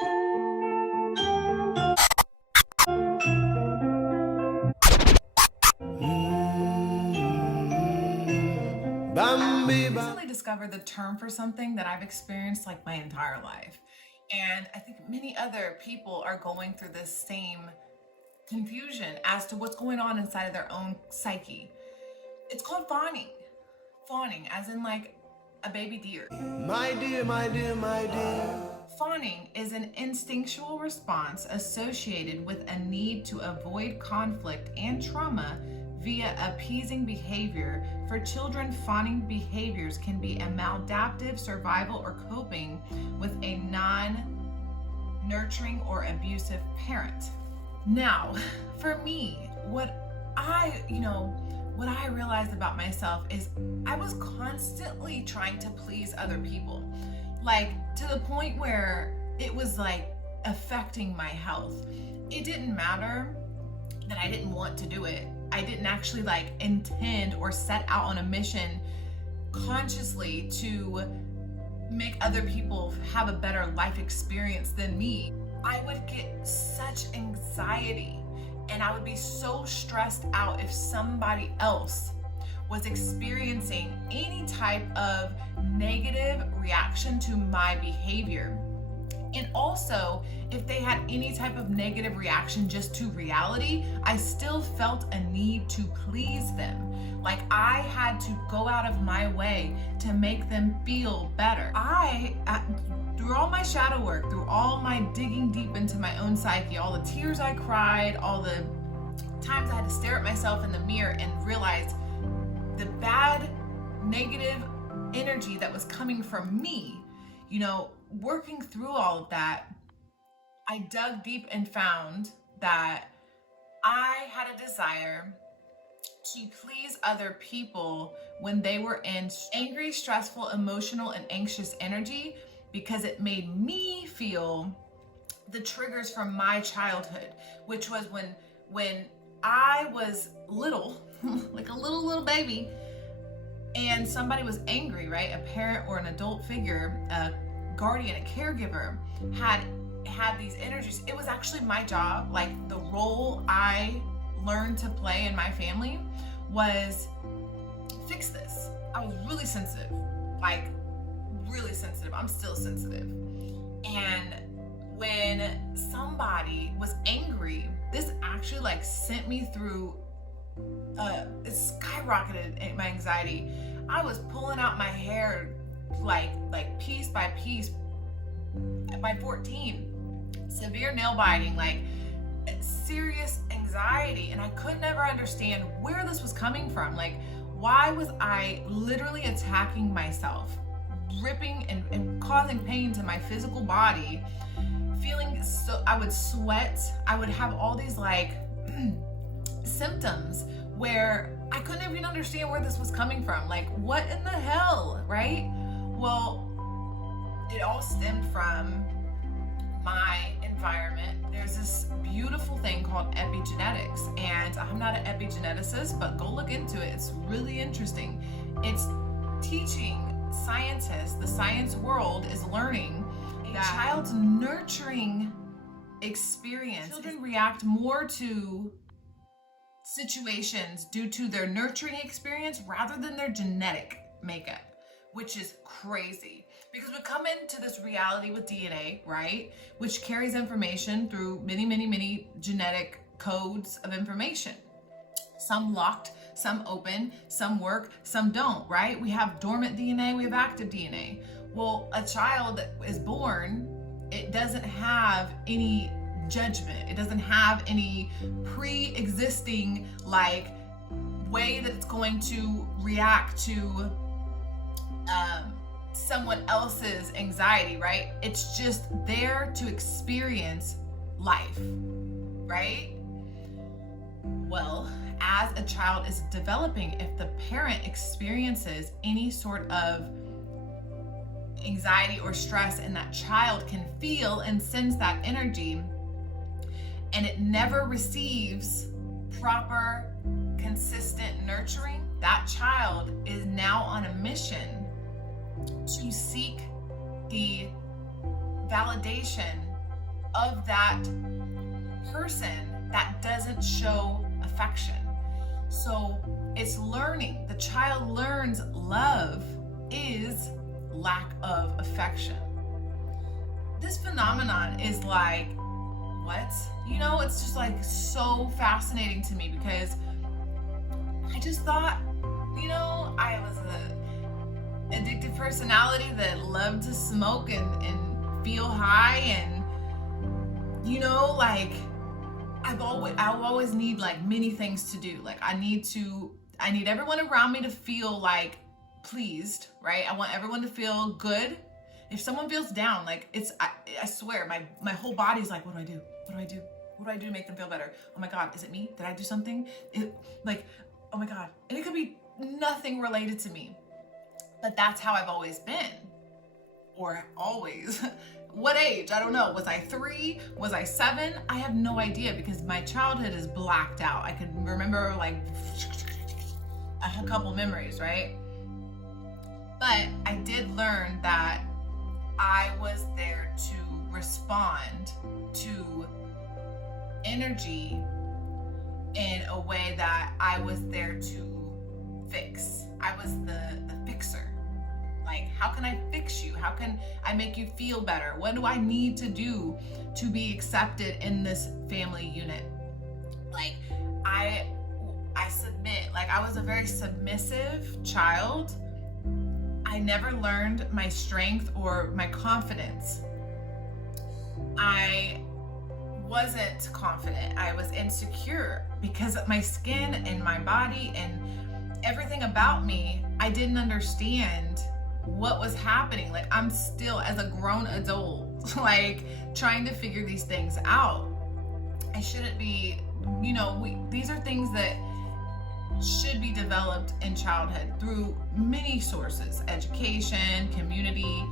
I recently discovered the term for something that I've experienced like my entire life. And I think many other people are going through this same confusion as to what's going on inside of their own psyche. It's called fawning. Fawning, as in like a baby deer. My dear, my dear, my dear. Fawning is an instinctual response associated with a need to avoid conflict and trauma via appeasing behavior. For children, fawning behaviors can be a maladaptive survival or coping with a non-nurturing or abusive parent. Now, for me, what I realized about myself is I was constantly trying to please other people, like to the point where it was like affecting my health. It didn't matter that I didn't want to do it. I didn't actually like intend or set out on a mission consciously to make other people have a better life experience than me. I would get such anxiety and I would be so stressed out if somebody else was experiencing any type of negative reaction to my behavior. And also, if they had any type of negative reaction just to reality, I still felt a need to please them. Like I had to go out of my way to make them feel better. Through all my shadow work, through all my digging deep into my own psyche, all the tears I cried, all the times I had to stare at myself in the mirror and realize the bad, negative energy that was coming from me, working through all of that, I dug deep and found that I had a desire to please other people when they were in angry, stressful, emotional, and anxious energy, because it made me feel the triggers from my childhood, which was when I was little, like a little baby, and somebody was angry, right? A parent or an adult figure, a guardian, a caregiver had these energies. It was actually my job, like the role I learned to play in my family was fix this. I was really sensitive, like really sensitive. I'm still sensitive. And when somebody was angry, this actually like sent me through, it skyrocketed my anxiety. I was pulling out my hair like piece by piece. By 14, severe nail biting, like serious anxiety, and I could never understand where this was coming from. Like, why was I literally attacking myself, ripping and causing pain to my physical body, feeling so, I would sweat, I would have all these like symptoms where I couldn't even understand where this was coming from. Like, what in the hell, right? Well, it all stemmed from my environment. There's this beautiful thing called epigenetics, and I'm not an epigeneticist, but go look into it. It's really interesting. It's teaching scientists, the science world is learning a child's nurturing experience. Children react more to situations due to their nurturing experience rather than their genetic makeup, which is crazy. Because we come into this reality with DNA, right? Which carries information through many genetic codes of information. Some locked, some open, some work, some don't, right? We have dormant DNA, we have active DNA. Well, a child that is born, it doesn't have any judgment. It doesn't have any pre-existing like way that it's going to react to someone else's anxiety, right? It's just there to experience life, right? Well, as a child is developing, if the parent experiences any sort of anxiety or stress, and that child can feel and sense that energy, and it never receives proper, consistent nurturing, that child is now on a mission to seek the validation of that person that doesn't show affection. So it's learning. The child learns love is lack of affection. This phenomenon is like, what? You know, it's just like so fascinating to me, because I just thought, you know, I was a addictive personality that loved to smoke and feel high, and you know, like I always need like many things to do. Like I need everyone around me to feel like pleased, right? I want everyone to feel good. If someone feels down, like I swear my whole body's like, what do I do? What do I do? What do I do to make them feel better? Oh my God, is it me? Did I do something? Oh my God. And it could be nothing related to me, but that's how I've always been, or always. What age? I don't know. Was I 3? Was I 7? I have no idea, because my childhood is blacked out. I can remember like a couple memories, right? But I did learn that I was there to respond to energy in a way that I was there to fix. I was the fixer. Like, how can I fix you? How can I make you feel better? What do I need to do to be accepted in this family unit? Like, I submit. Like, I was a very submissive child. I never learned my strength or my confidence. I wasn't confident. I was insecure because of my skin and my body and everything about me. I didn't understand what was happening. Like, I'm still, as a grown adult, like trying to figure these things out. I shouldn't be, you know, these are things that should be developed in childhood through many sources: education, community,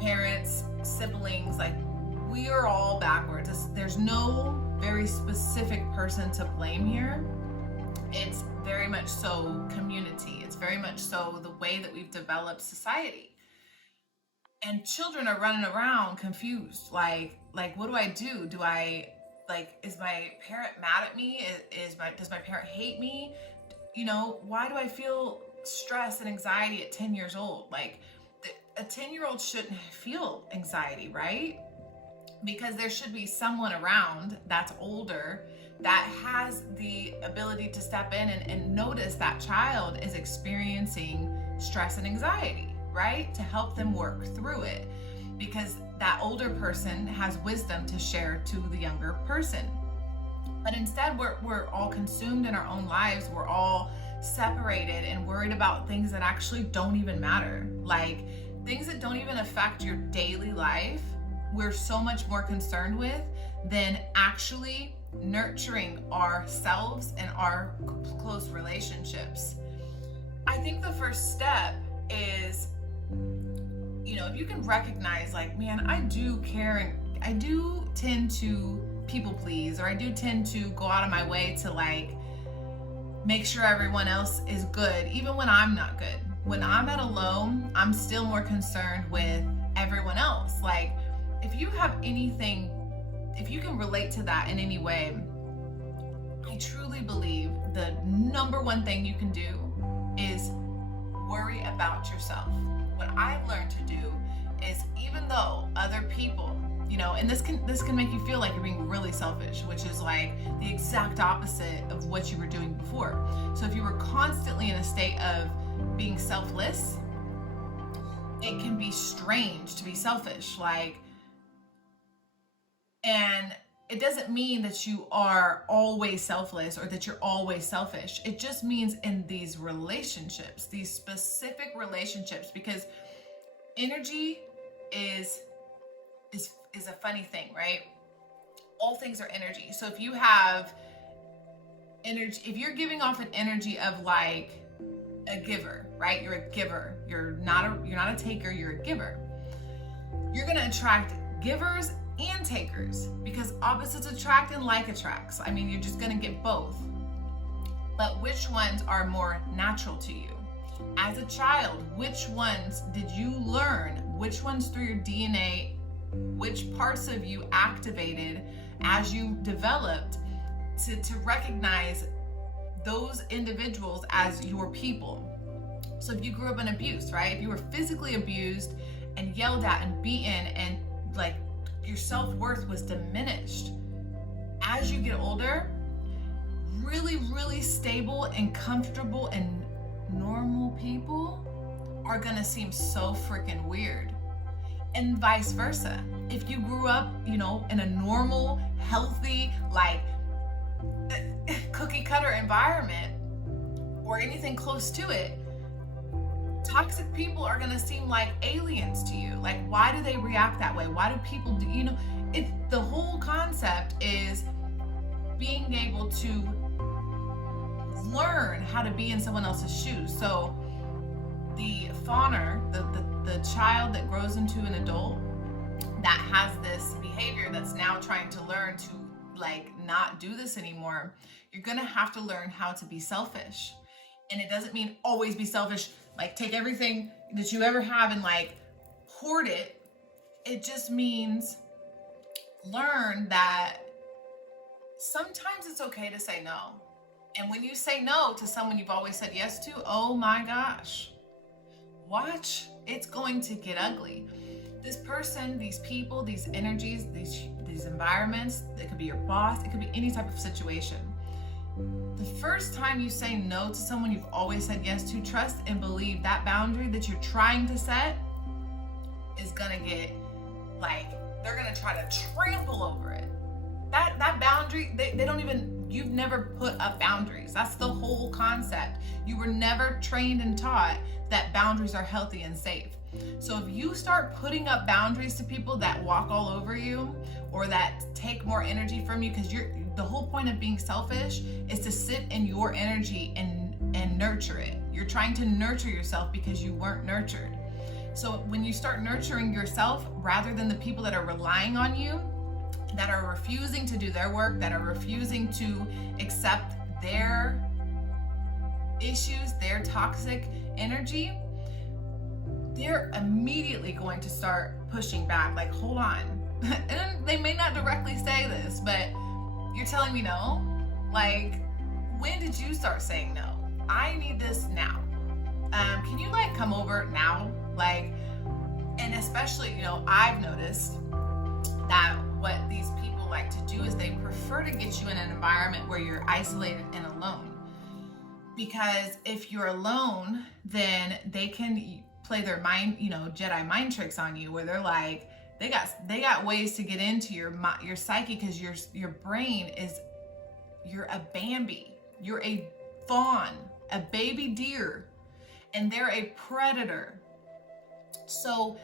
parents, siblings. Like, we are all backwards. There's no very specific person to blame here. It's very much so community. It's very much so the way that we've developed society. And children are running around confused. Like, what do I do? Do I, like, is my parent mad at me? Does my parent hate me? You know, why do I feel stress and anxiety at 10 years old? Like, a 10-year-old shouldn't feel anxiety, right? Because there should be someone around that's older that has the ability to step in and notice that child is experiencing stress and anxiety, right? To help them work through it, because that older person has wisdom to share to the younger person. But instead, we're all consumed in our own lives. We're all separated and worried about things that actually don't even matter. Like, things that don't even affect your daily life, we're so much more concerned with than actually nurturing ourselves and our close relationships. I think the first step is, you know, if you can recognize, like, man, I do care and I do tend to people please, or I do tend to go out of my way to like make sure everyone else is good, even when I'm not good. When I'm at a low, I'm still more concerned with everyone else. Like, if you have anything, if you can relate to that in any way, I truly believe the number one thing you can do is worry about yourself. What I've learned to do is, even though other people, you know, and this can make you feel like you're being really selfish, which is like the exact opposite of what you were doing before. So if you were constantly in a state of being selfless, it can be strange to be selfish. Like, and it doesn't mean that you are always selfless or that you're always selfish. It just means in these relationships, these specific relationships, because energy is a funny thing, right? All things are energy. So if you have energy, if you're giving off an energy of like a giver, right? You're a giver. You're not a taker, you're a giver. You're going to attract givers and takers, because opposites attract and like attracts. I mean, you're just going to get both. But which ones are more natural to you? As a child, which ones did you learn? Which ones through your DNA which parts of you activated as you developed to recognize those individuals as your people. So if you grew up in abuse, right? If you were physically abused and yelled at and beaten and like your self-worth was diminished, as you get older, really, really stable and comfortable and normal people are gonna seem so freaking weird. And vice versa. If you grew up, you know, in a normal, healthy, like cookie cutter environment or anything close to it, toxic people are gonna seem like aliens to you. Like, why do they react that way? Why do people do, you know, the whole concept is being able to learn how to be in someone else's shoes. So the fawner, the child that grows into an adult that has this behavior that's now trying to learn to like not do this anymore, you're gonna have to learn how to be selfish. And it doesn't mean always be selfish, like take everything that you ever have and like hoard it. It just means learn that sometimes it's okay to say no. And when you say no to someone you've always said yes to, oh my gosh, watch, it's going to get ugly. This person, these people, these energies, these environments, it could be your boss, it could be any type of situation. The first time you say no to someone you've always said yes to, trust and believe that boundary that you're trying to set is gonna get like, they're gonna try to trample over it. That boundary, they don't even, you've never put up boundaries. That's the whole concept. You were never trained and taught that boundaries are healthy and safe. So if you start putting up boundaries to people that walk all over you or that take more energy from you, because the whole point of being selfish is to sit in your energy and nurture it. You're trying to nurture yourself because you weren't nurtured. So when you start nurturing yourself rather than the people that are relying on you, that are refusing to do their work, that are refusing to accept their issues, their toxic energy, they're immediately going to start pushing back, like, hold on. And they may not directly say this, but you're telling me no? Like, when did you start saying no? I need this now. Can you like come over now? Like, and especially, you know, I've noticed that what these people like to do is they prefer to get you in an environment where you're isolated and alone. Because if you're alone, then they can play their mind, you know, Jedi mind tricks on you, where they're like, they got ways to get into your psyche, because your brain is, you're a Bambi, you're a fawn, a baby deer, and they're a predator. So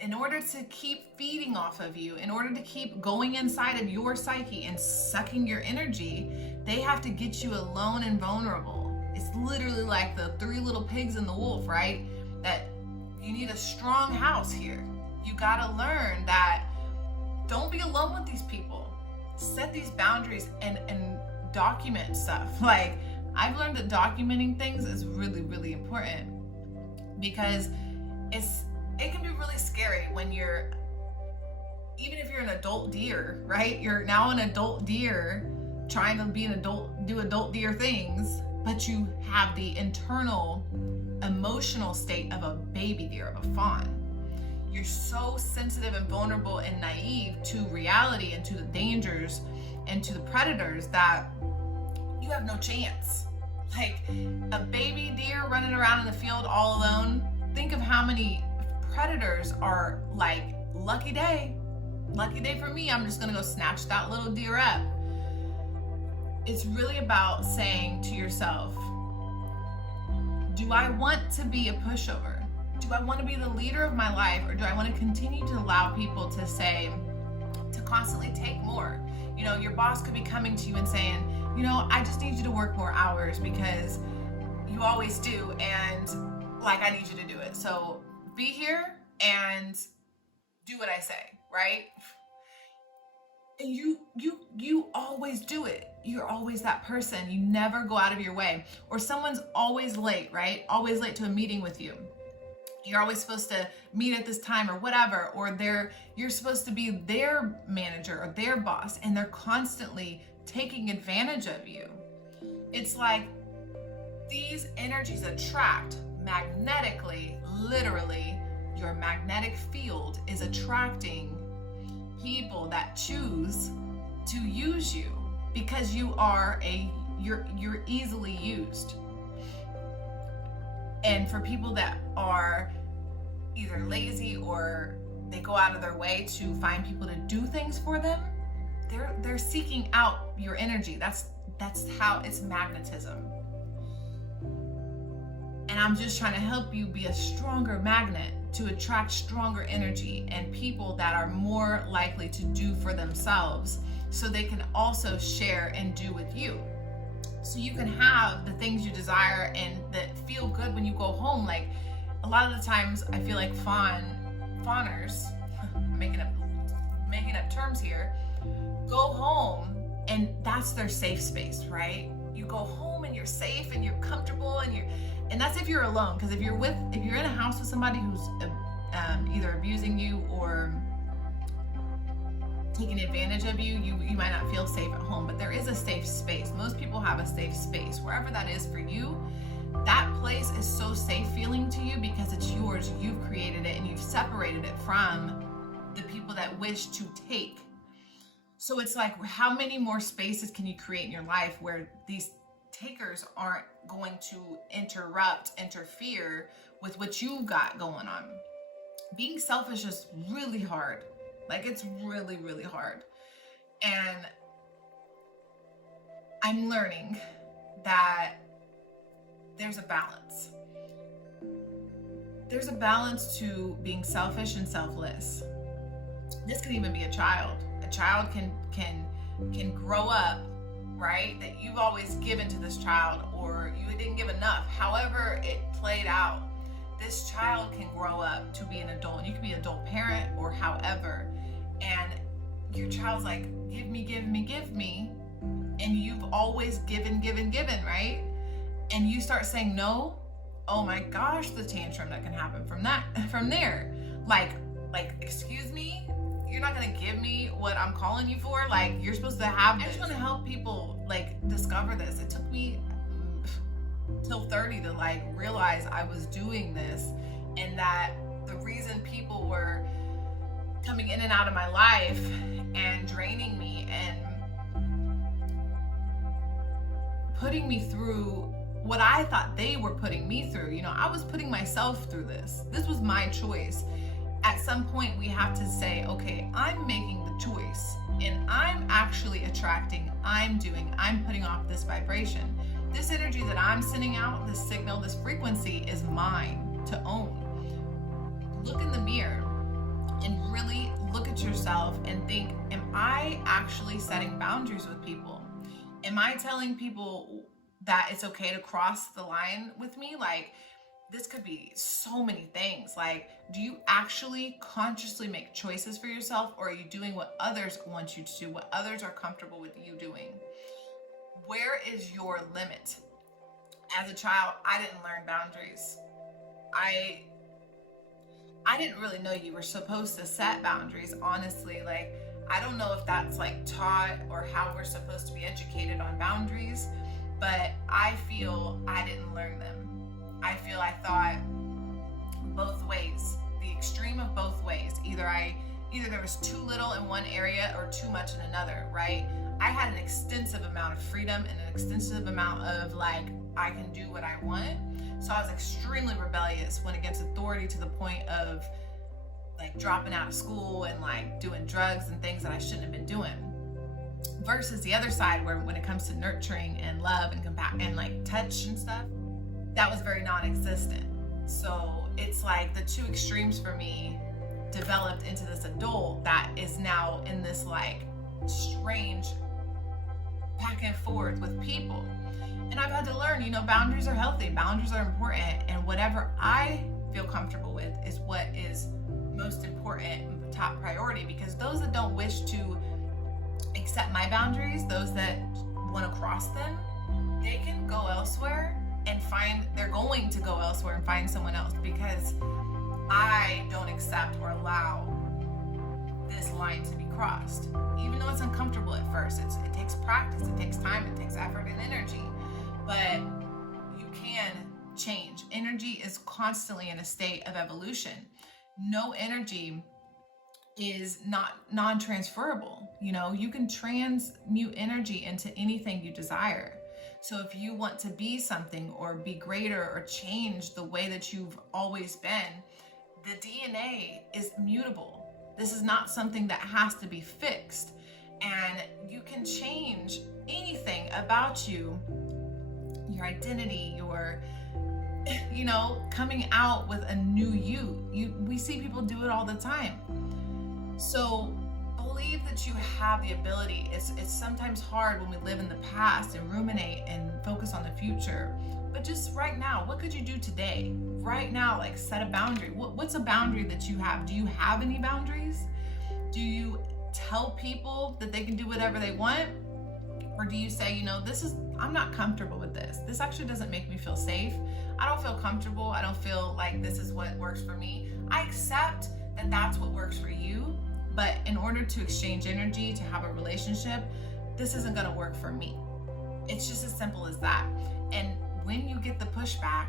in order to keep feeding off of you, in order to keep going inside of your psyche and sucking your energy, they have to get you alone and vulnerable. It's literally like the three little pigs and the wolf, right? That you need a strong house here. You gotta learn that don't be alone with these people. Set these boundaries and document stuff. Like, I've learned that documenting things is really, really important, because it can be really scary when even if you're an adult deer, right? You're now an adult deer trying to be an adult, do adult deer things, but you have the internal emotional state of a baby deer, of a fawn. You're so sensitive and vulnerable and naive to reality and to the dangers and to the predators that you have no chance. Like a baby deer running around in the field all alone, think of how many predators are like, lucky day for me, I'm just gonna go snatch that little deer up. It's really about saying to yourself, do I want to be a pushover? Do I want to be the leader of my life, or do I want to continue to allow people to constantly take more? You know, your boss could be coming to you and saying, you know, I just need you to work more hours because you always do, and like, I need you to do it. So be here and do what I say, right? And you always do it. You're always that person. You never go out of your way. Or someone's always late, right? Always late to a meeting with you. you're always supposed to meet at this time or whatever, or you're supposed to be their manager or their boss, and they're constantly taking advantage of you. It's like these energies attract magnetically, literally. Your magnetic field is attracting people that choose to use you because you're easily used. And for people that are either lazy or they go out of their way to find people to do things for them, they're seeking out your energy. That's how it's magnetism. And I'm just trying to help you be a stronger magnet to attract stronger energy and people that are more likely to do for themselves, so they can also share and do with you. So you can have the things you desire and that feel good when you go home. Like a lot of the times I feel like fawners, making up terms here, go home and that's their safe space, right? You go home and you're safe and you're comfortable and that's if you're alone. Because if you're in a house with somebody who's either abusing you or taking advantage of you, you might not feel safe at home. But there is a safe space. Most people have a safe space. Wherever that is for you, that place is so safe feeling to you because it's yours. You've created it and you've separated it from the people that wish to take. So it's like, how many more spaces can you create in your life where these takers aren't going to interfere with what you've got going on? Being selfish is really hard. Like, it's really, really hard. And I'm learning that there's a balance. There's a balance to being selfish and selfless. This could even be a child. A child can grow up, right? That you've always given to this child, or you didn't give enough. However it played out, this child can grow up to be an adult. You can be an adult parent or however, and your child's like, give me, give me, give me. And you've always given, right? And you start saying no. Oh my gosh, the tantrum that can happen from there. Like, excuse me? You're not gonna give me what I'm calling you for? Like, you're supposed to have this. I just wanna help people discover this. It took me till 30 to realize I was doing this, and that the reason people were coming in and out of my life and draining me and putting me through what I thought they were putting me through. I was putting myself through this. This was my choice. At some point we have to say, okay, I'm making the choice and I'm actually attracting, I'm putting off this vibration. This energy that I'm sending out, this signal, this frequency is mine to own. Look in the mirror and really look at yourself and think, am I actually setting boundaries with people? Am I telling people that it's okay to cross the line with me? This could be so many things. Do you actually consciously make choices for yourself, or are you doing what others want you to do, what others are comfortable with you doing? Where is your limit? As a child, I didn't learn boundaries. I didn't really know you were supposed to set boundaries, honestly. I don't know if that's taught or how we're supposed to be educated on boundaries, but I feel I didn't learn them. I feel I thought both ways, the extreme of both ways. Either there was too little in one area or too much in another, right? I had an extensive amount of freedom and an extensive amount of I can do what I want. So I was extremely rebellious, went against authority to the point of dropping out of school and doing drugs and things that I shouldn't have been doing. Versus the other side, where when it comes to nurturing and love and compassion and touch and stuff, that was very non-existent. So it's the two extremes for me developed into this adult that is now in this strange back and forth with people. And I've had to learn, boundaries are healthy, boundaries are important, and whatever I feel comfortable with is what is most important and top priority. Because those that don't wish to accept my boundaries, those that want to cross them, they can go elsewhere and they're going to go elsewhere and find someone else, because I don't accept or allow this line to be crossed. Even though it's uncomfortable at first, it takes practice, it takes time, it takes effort and energy, but you can change. Energy is constantly in a state of evolution. No energy is not non-transferable. You can transmute energy into anything you desire. So if you want to be something or be greater or change the way that you've always been, the DNA is mutable. This is not something that has to be fixed. And you can change anything about you, your identity, your coming out with a new you. We see people do it all the time. So believe that you have the ability. It's sometimes hard when we live in the past and ruminate and focus on the future. But just right now, what could you do today? Right now, like set a boundary. What's a boundary that you have? Do you have any boundaries? Do you tell people that they can do whatever they want? Or do you say, I'm not comfortable with this. This actually doesn't make me feel safe. I don't feel comfortable. I don't feel like this is what works for me. I accept that that's what works for you. But in order to exchange energy, to have a relationship, this isn't going to work for me. It's just as simple as that. And when you get the pushback,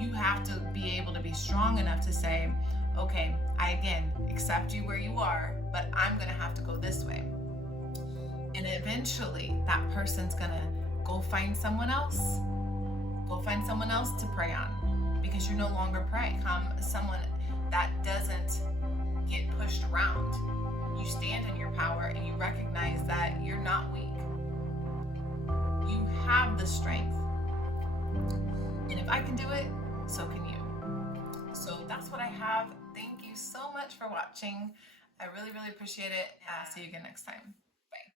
you have to be able to be strong enough to say, okay, I again accept you where you are, but I'm going to have to go this way. And eventually that person's going to go find someone else. Go find someone else to prey on, because you're no longer prey. Someone that doesn't get pushed around. You stand in your power and you recognize that you're not weak. You have the strength. And if I can do it, so can you. So that's what I have. Thank you so much for watching. I really, really appreciate it. See you again next time.